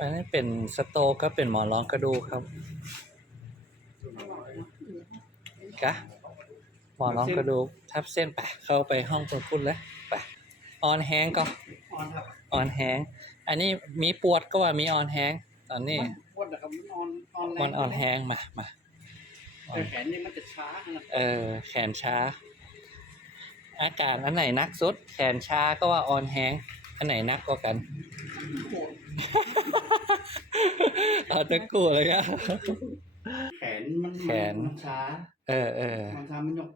อันนี้เป็นสโตกก็เป็นหมอนรองกระดูกครับกะหมอนรองกระดูกทับเส้นไปเข้าไปห้องคุณคุณเลยไปออนแฮงก็ออนครับออนแฮงอันนี้มีปวดก็ว่ามีออนแฮงตอนนี้มันปวดนะครับมันออนออนแรงมันออนแฮงมามาแต่แขนนี่มันจะช้าขนาดเออแขนช้า อาการอันไหนนักสุด แขนช้าก็ว่าออนแฮง อันไหนนักกว่ากันปวดเอาตะกูเลยอะแขนมันแขน มันช้าเออเออ มันช้ามันยก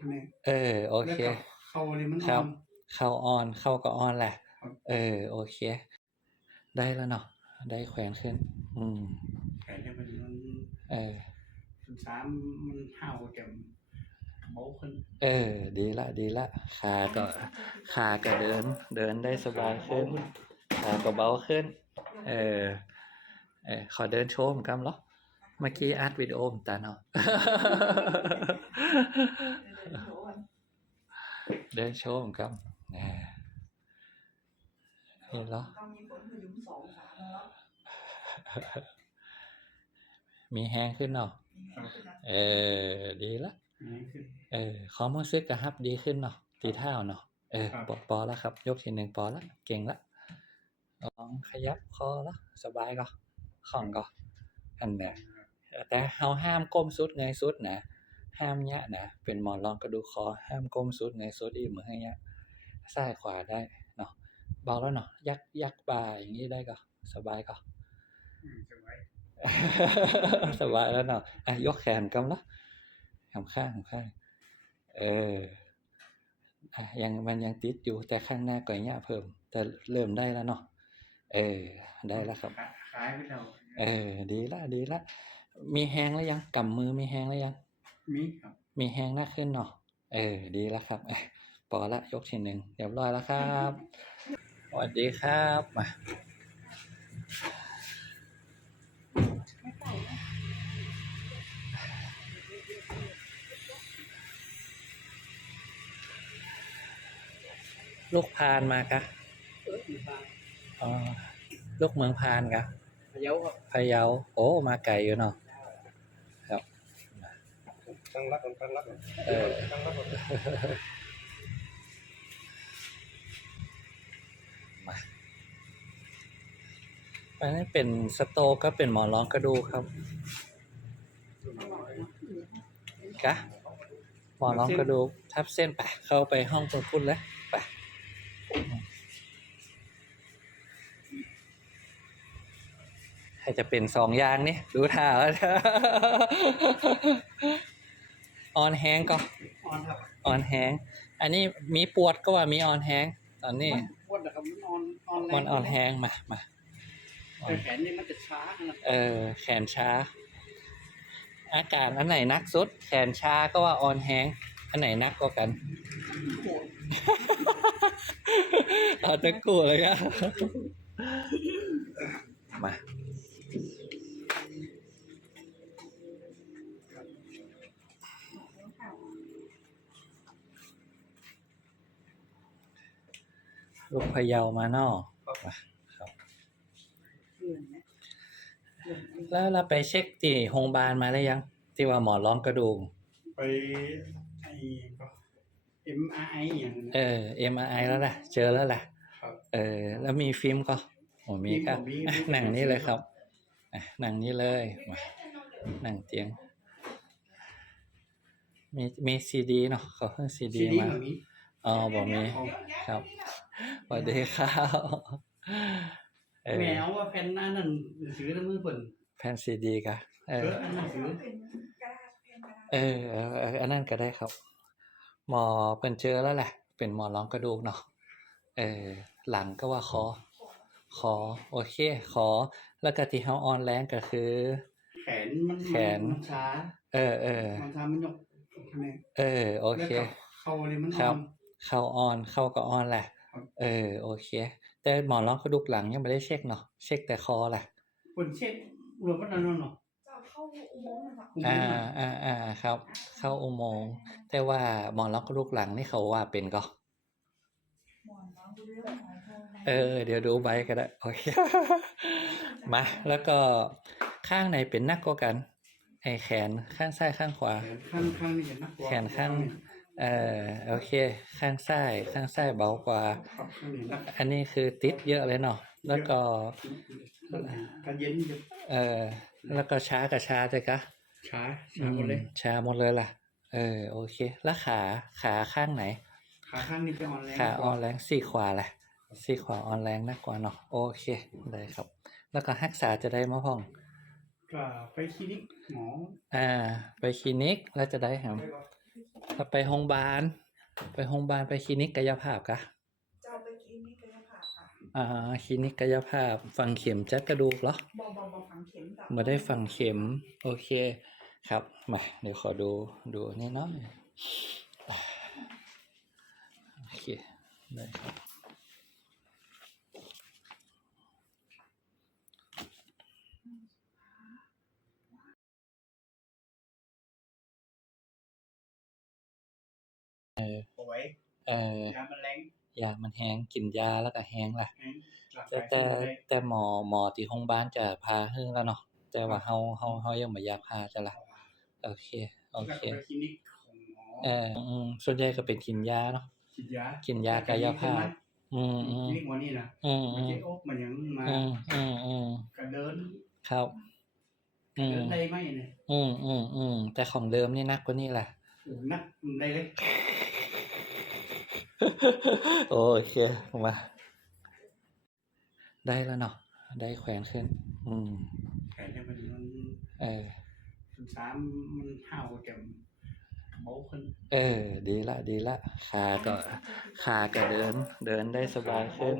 คะแนนเออ โอแล้วเคก็เข่าเลยมันคอรัอบนเข้าออน เข้าก็ออนแหละครับเออ โอเค ได้แล้วเนาะ ได้แขวนขึ้น อืม แขนเนี่ยมันมันเออ มันช้ามันห่าวแกม เบาขึ้นเออ ดีละ ดีละ ขาก็ขาก็เดิน เดินได้สบายขึ้น ขาก็เบาขึ้น เออ เออ ขอเดินโชว์เหมือนกันเหรอ เมื่อกี้อัดวิดีโอเหมือนกันเนาะเดินโชว์เหมือนกันนะเห็นเหรอก็มีผลพยุงสองสามแล้วมีแห้งขึ้นเนาะมีแห้งขึ้นนะเออดีละนี่คือ เออขอมอซึกกระฮับดีขึ้นเนาะตีเท่าเนาะเออครับปอปอแล้วครับ ยกทีหนึ่งปอแล้วเก่งละลองขยับคอแล้วสบายก็ของก็อันเนี้ยแต่เฮาห้ามก้มสุดเงยสุดนะห้ามเนี้ยนะเป็นหมอนรองกระดูกคอห้ามก้มสุดเงยสุดอีกมือให้เนี้ยซ้ายขวาได้เนาะเบาแล้วเนาะยักยักบ่าอย่างนี้ได้ก็สบายก็อืมจะไว้สบายแล้วเนาะอะยกแขนกำละขำข้างขำข้าง เอออะยังมันยังติดอยู่แต่ข้างหน้าก่อยเนี้ยเพิ่ม แต่เริ่มได้แล้วเนาะเออ ได้แล้วครับขาคล้ายไปแล้วเออ ดีละดีละมีแห้งแล้วยังกำมือมีแห้งแล้วยัง มีครับ มีแห้งหน้าขึ้นเนาะเออ ดีแล้วครับอะปอละยกทีหนึ่งเรียบร้อยแล้วครับสวัสดีครับมา ลูกพานมากะเออมีบ้างอ๋อลูกเมืองพานกะพะเยาครับพะเยาโอ้มาไกลอยู่เนาะครับตั้งรักกันตั้งรักกันเออตั้งรักกันอันนี้เป็นสโตกก็เป็นหมอนรองกระดูกครับกะหมอนรองกระดูกทับเส้นไปเข้าไปห้องคุณคุณเลยไป ให้จะเป็นสองอย่างนี่ดูท่าแล้วออนแฮงก็ออนครับออนแฮงอันนี้มีปวดก็ว่ามีออนแฮงตอนนี้มันปวดนะครับมันออนออนแรงมันออนแฮงมามาแต่แขนนี่มันจะช้าขนาดเออ แขนช้า อาการอันไหนนักสุด แขนช้าก็ว่าออนแฮงอันไหนนักกว่ากันปวด เอาตะกูเลยอะมาลูกพะเยามาเนอกมาครับเพื่อนนะเพื่อนไอ้แล้วเราไปเช็คที่โรงพยาบาลมาแล้วยัง ที่ว่าหมอร้องกระดูก ไปไอ้ก็ MRI อย่างนั้นเอนะอ MRI แล้วแหละเจอแล้วแหละครับเออ แล้วมีฟิล์มก็โอ้มีครับมีผมมีอะมีหนังนี้เลยครับอะหนังนี้เลยมาหนังเตียง มีมีซีดีเนาะเขาเพิ่งซีดีซีดีมาแบบนี้อ๋อบอกมีครับสวัสดีครับเออแมวว่าแผ่นหน้านั่นซื้อน้ำมือเปิ่นแผ่นซีดีกะเอเออออันนั้นซื้อเป็นกระดาษเพนกระดาษเออเออเอออันนั้นก็ได้ครับ หมอเป็นเจอแล้วแหละ เป็นหมอร้องกระดูกเนาะเออหลังก็ว่าคอขอ โอเค ขอ แล้วก็ที่เฮาออนแรงก็คือ แขนมันแขน มันช้าเออเออมันช้ามันยกคะแนนเออ โอแล้วเคก็เข่าเลยมันคอรัอบน เข้าออนเข้าก็ออนแหละ ครับ เออ โอเค แต่หมอร้องกระดูกหลังยังไม่ได้เช็คเนาะเช็คแต่คอแหละ คนเช็ดรวมกันนั่นเนาะเจ้าเข้า อุโมงค์นะครับอ่าอ่าอ่าครับ เข้าอุโมงค์แต่ว่าหมอร้องกระดูกหลังนี่เขาว่าเป็นก็ หมอนน้องดูเรื่องเออ เดี๋ยวดูใบก็ได้โอเค มาแล้วก็ข้างไหนเป็นนักกว่ากัน ไอแขนข้างซ้ายข้างขวา แขนข้างข้างนี่จะนักกว่าแขนข้าง เออโอเค ข้างซ้าย ข้างซ้ายเบากว่า ครับข้างนี้นักอันนี้คือติดเยอะเลยเนาะแล้วก็ถ้าเย็นจะเออ แล้วก็ช้ากับช้าเลยกะช้าช้าหมดเลยอืมช้าหมดเลยล่ะ เออ โอเค แล้วขาขาข้างไหน ขาข้างนี้ไปออนแรงขาออนแรงสี่ขวาแหละสี่ขวาออนแรงนักกว่าเนาะโอเคได้ครับ แล้วก็รักษาจะได้มะพ่องก็ไปคลินิกหมออ่า ไปคลินิกแล้วจะได้แหมถ้าไปโรงพยาบาลไปโรงพยาบาลไปคลินิกกายภาพกะ เจ้าไปกินนี่กายภาพค่ะ อ่าคลินิกกายภาพฝังเข็มจัดกระดูกเหรอบอบอบอฝังเข็มจ้ะไมาได้ฝังเข็ม โอเคครับมาเดี๋ยวขอดูดูอันนี่น้อยโอเคได้ครับเออเอาไว้เออ ยาแมลงยามันแห้งกินยาแล้วก็แห้งล่ะแห้งหลับแต่ไปแต่ได้แต่หมอหมอที่โรงพยาบาลจะพาเฮิ่งแล้วเนาะแต่ว่าเฮาเฮาเฮายังบ่อยากพาจะละโอเคโอแล้วเคก็ไปคลินิกของหมอเอออืมส่วนใหญ่ก็เป็นกินยาเนาะฉีดยากินยากายภาพอืมอืคมลินิกหมอนี่นะอืมมัอืนมจะอบมันยังมาอืมอืมอืมก็เดินครับอืมเดินได้ไหมเนี่ยอืมอืมอืมแต่ของเดิมนี่หนักกว่านี่แหละโอ้นักได้เลย โอเค มา ได้แล้วเนาะ ได้แขวนขึ้น อืมแขนเนี่ยมันมันเออมันสามมันห้าวจะเบาขึ้น เออ ดีละ ดีละ ขาก็ขาก็เดิน เดินได้สบายขึ้น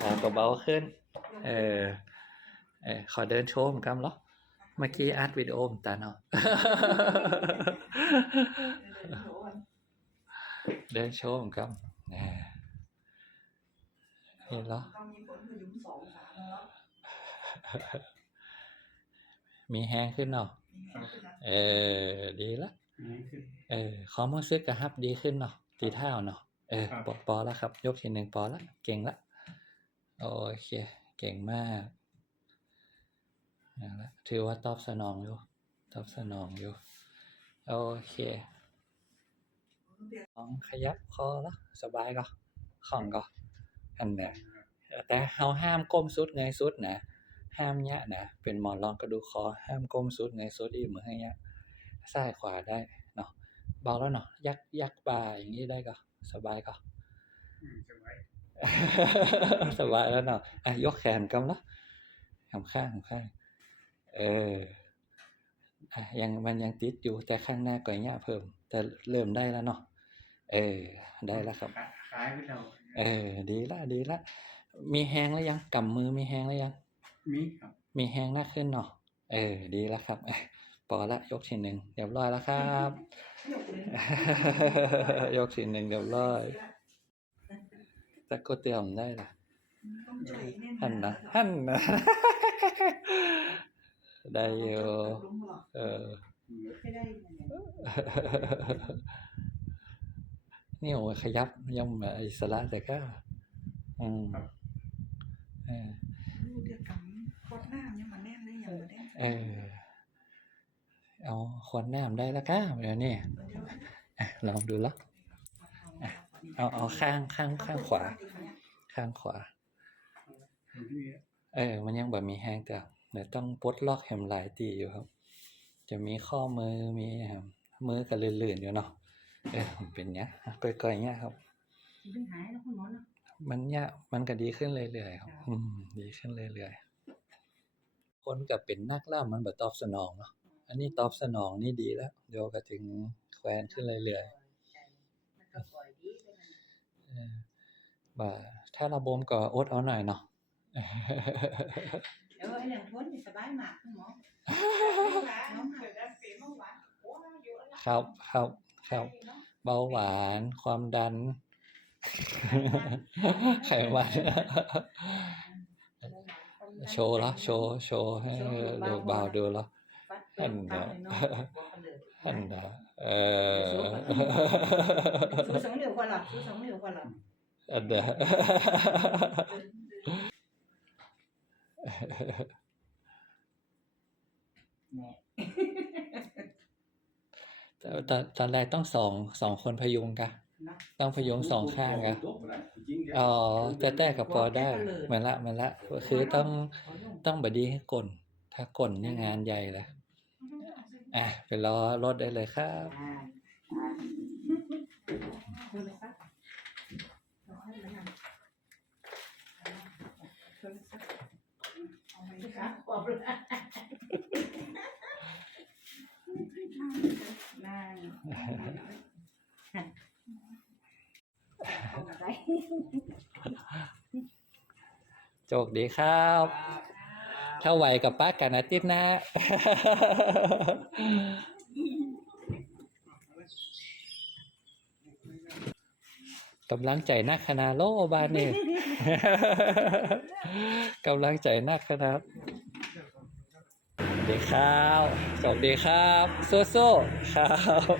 ขาก็เบาขึ้น เออ เออ ขอเดินโชว์เหมือนกันเหรอ เมื่อกี้อัดวิดีโอผมตาเนาะ เดินโชว์เหมือนกันแหมเห็นเหรอต้องมีผลพยุงสองสามแล้วมีแห้งขึ้นเนาะมีแห้งขึ้นนะเออ ดีละนี่คือเออความรู้สึกกระฮับดีขึ้นเนาะตีเท่าเนาะเออครับปอปอแล้วครับ ยกทีหนึ่งปอละเก่งละโอเค เก่งมากเอาละถือว่าตอบสนองอยู่ ตอบสนองอยู่ โอเค ลองขยับคอล้วสบายก็ของก็อันเนี้ยแต่เฮาห้ามก้มสุดเงยสุดนะห้ามเนี้ยนะเป็นหมอนรองกระดูกคอห้ามก้มสุดเงยสุดอีกมือให้เนี้ยซ้ายขวาได้เนาะเบาแล้วเนาะยักยักบ่าอย่างนี้ได้ก็สบายก็สบายแล้วเนาะอะยกแขนกำละขำข้างขำข้างเอออะยังมันยังติดอยู่แต่ข้างหน้าก่อยเนี้ยเพิ่ม แต่เริ่มได้แล้วเนาะ เออ ได้แล้วครับขาขายไปแล้วเออ ดีละดีละ มีแห้งแล้วยังกำมือมีแห้งแล้วยัง มีครับ มีแห้งหน้าขึ้นเนาะเออ ดีแล้วครับอะพอละยกทีหนึ่งเรียบร้อยแล้วครับ ยกเลยยกทีหนึ่งเรียบร้อยแต่ก็เตรียมได้ละต้องช่วยแน่หันนะหันนะได้อยู่เออไม่ได้ยังไง นี่โอ้ยขยับย่ำแบบอิสระแต่ก็ อืมเออลูกเดียวกันกดหน้ายังมาแน่นเลยยังมาแน่นเออเอาขวดน้ำได้แล้วก็เดี๋ยวนี้อะลองดูละเอาเอาข้างข้างข้างขวา ข้างขวา เออ มันยังแบบมีแห้งแต่เดี๋ยวต้องปลดล็อกแฮมหลายตีอยู่ครับ จะมีข้อมือมีแฮมมือก็ลื่นๆอยู่เนาะ เออมันเป็นเนี้ยก่อยๆเนี้ยครับไม่หายแล้วคุณหมอเนาะมันเนี้ยมันก็ดีขึ้นเรื่อยๆครับอืมดีขึ้นเรื่อยๆคนกับเป็นนักล่ามันแบบตอบสนองเนาะอันนี้ตอบสนองนี่ดีแล้วเดี๋ยวก็ถึงแควนขึ้นเรื่อยมันก็ปล่อยดีไปนะๆเออบ่าถ้าระบมก็อดเอาหน่อยเนาะเดี๋ยวไอ้เรื่องทนนี่สบายมากคุณหมอน้องเกิดได้เป็นเมื่อวานโอ้เยอะแล้วครับครับ ครับ เบาหวาน ความดัน ไขมันโชว์เหรอโชว์โชว์ให้ดูเบาดูเหรออันน่ะอันนะเออสู้สองเหลียวกว่าหรอสู้สองเหลียวกว่าหรอเอันเด้อ แต่ตอนตอนแรกต้องสองสองคนพยุงกะต้องพยุงสองข้างกะอ๋อแต่แต่กับพอได้เหมือนละเหมือนละ คือต้องต้องบดีให้กลนถ้ากลนนี่งานใหญ่เลยอะไปรอรถได้เลยครับ โชคดีครับ ถ้าไหวกับป้ากันอาทิตย์หน้ากำลังใจนักขนาดโลบานนี่กำลังใจนักขนาดสวัส ดีครับ สวัสดีครับสู้ๆครับ